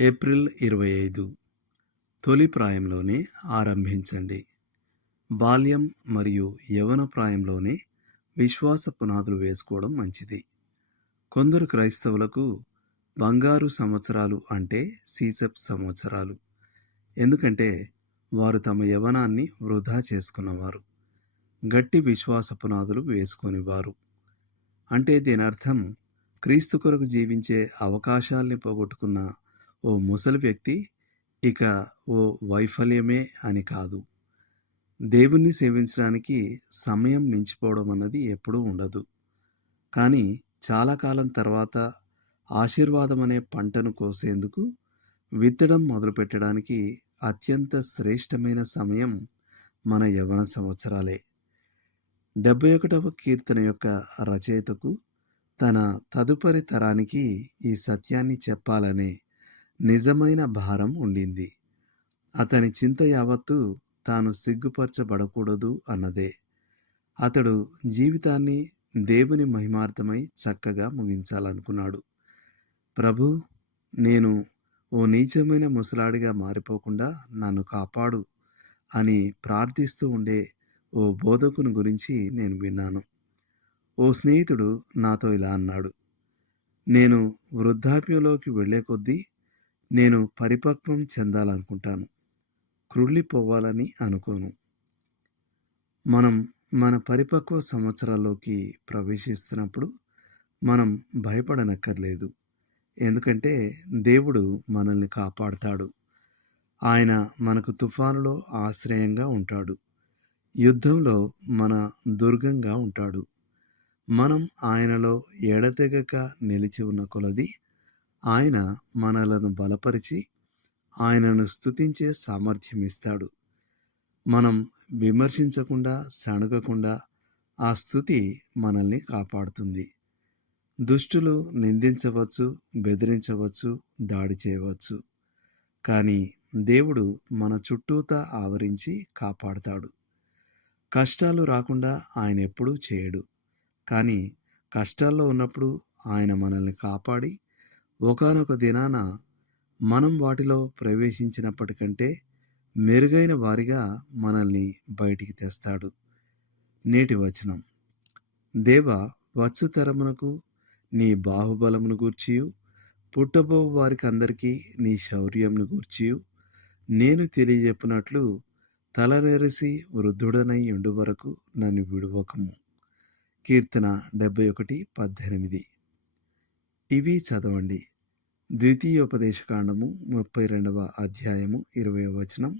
April 25 తొలి ప్రాయంలోనే ఆరంభించండి. బాల్యం మరియు యవ్వన ప్రాయంలోనే విశ్వాస పునాదులు వేసుకోవడం మంచిది. కొందరు క్రైస్తవులకు బంగారు సంవత్సరాలు అంటే సీసెప్ సంవత్సరాలు. ఎందుకంటే వారు తమ యవ్వనాన్ని వృధా చేసుకున్నవారు, గట్టి విశ్వాస పునాదులు వేసుకొనివారు. అంటే దీని అర్థం క్రీస్తు కొరకు జీవించే అవకాశాల్ని పోగొట్టుకున్న ఓ ముసలి వ్యక్తి ఇక ఓ వైఫల్యమే అని కాదు. దేవుణ్ణి సేవించడానికి సమయం మించిపోవడం అన్నది ఎప్పుడూ ఉండదు. కానీ చాలా కాలం తర్వాత ఆశీర్వాదం అనే పంటను కోసేందుకు విత్తడం మొదలుపెట్టడానికి అత్యంత శ్రేష్టమైన సమయం మన యవ్వన సంవత్సరాలే. 71వ కీర్తన యొక్క రచయితకు తన తదుపరి తరానికి ఈ సత్యాన్ని చెప్పాలనే నిజమైన భారం ఉండింది. అతని చింత యావత్తు తాను సిగ్గుపరచబడకూడదు అన్నదే. అతడు జీవితాన్ని దేవుని మహిమార్థమై చక్కగా ముగించాలనుకున్నాడు. ప్రభూ, నేను ఓ నీచమైన ముసలాడిగా మారిపోకుండా నన్ను కాపాడు అని ప్రార్థిస్తూ ఉండే ఓ బోధకుని గురించి నేను విన్నాను. ఓ స్నేహితుడు నాతో ఇలా అన్నాడు: నేను వృద్ధాప్యంలోకి వెళ్లే కొద్దీ నేను పరిపక్వం చెందాలనుకుంటాను, క్రుళ్ళిపోవాలని అనుకోను. మనం మన పరిపక్వ సంవత్సరాల్లోకి ప్రవేశిస్తున్నప్పుడు మనం భయపడనక్కర్లేదు. ఎందుకంటే దేవుడు మనల్ని కాపాడుతాడు. ఆయన మనకు తుఫానులో ఆశ్రయంగా ఉంటాడు, యుద్ధంలో మన దుర్గంగా ఉంటాడు. మనం ఆయనలో ఎడతెగక నిలిచి ఉన్న కొలది ఆయన మనలను బలపరిచి ఆయనను స్తుతించే సామర్థ్యం ఇస్తాడు. మనం విమర్శించకుండా, సణుగకుండా ఆ స్తుతి మనల్ని కాపాడుతుంది. దుష్టులు నిందించవచ్చు, బెదిరించవచ్చు, దాడి చేయవచ్చు. కానీ దేవుడు మన చుట్టూతా ఆవరించి కాపాడుతాడు. కష్టాలు రాకుండా ఆయన ఎప్పుడూ చేయడు. కానీ కష్టాల్లో ఉన్నప్పుడు ఆయన మనల్ని కాపాడి ఒకానొక దినాన మనం వాటిలో ప్రవేశించినప్పటికంటే మెరుగైన వారిగా మనల్ని బయటికి తెస్తాడు. నేటి వచనం: దేవా, వచ్చు తరమునకు నీ బాహుబలమును గూర్చియు పుట్టబో వారికి అందరికీ నీ శౌర్యమును గూర్చియు నేను తెలియజెప్పునట్లు తలనెరసి వృద్ధుడనై ఉండు వరకు నన్ను విడువకము. కీర్తన 71:18. ఇవి చదవండి. ద్వితీయోపదేశకాండము 32వ అధ్యాయము 20వ వచనం,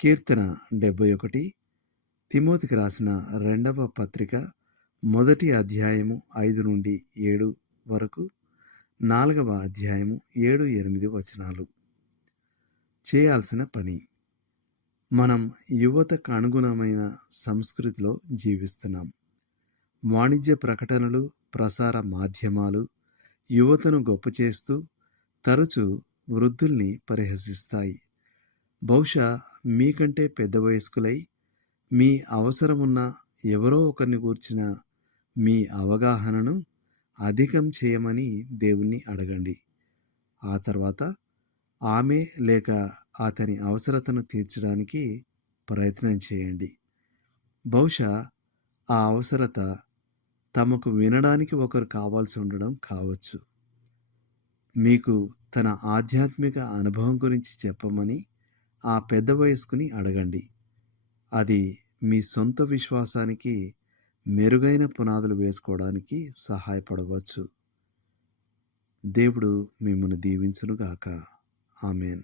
కీర్తన 71, తిమోతికి రాసిన 2వ పత్రిక 1వ అధ్యాయము 5 నుండి 7 వరకు, 4వ అధ్యాయము 7-8 వచనాలు. చేయాల్సిన పని: మనం యువతకు అనుగుణమైన సంస్కృతిలో జీవిస్తున్నాం. వాణిజ్య ప్రకటనలు, ప్రసార మాధ్యమాలు యువతను గొప్ప చేస్తూ తరచూ వృద్ధుల్ని పరిహసిస్తాయి. బహుశా మీకంటే పెద్ద వయస్కులై మీ అవసరమున్న ఎవరో ఒకరిని గూర్చిన మీ అవగాహనను అధికం చేయమని దేవుణ్ణి అడగండి. ఆ తర్వాత ఆమె లేక అతని అవసరతను తీర్చడానికి ప్రయత్నం చేయండి. బహుశా ఆ అవసరత తమకు వినడానికి ఒకరు కావాల్సి ఉండడం కావచ్చు. మీకు తన ఆధ్యాత్మిక అనుభవం గురించి చెప్పమని ఆ పెద్ద వయస్కుని అడగండి. అది మీ సొంత విశ్వాసానికి మెరుగైన పునాదులు వేసుకోవడానికి సహాయపడవచ్చు. దేవుడు మిమ్మల్ని దీవించునుగాక. ఆమేన్.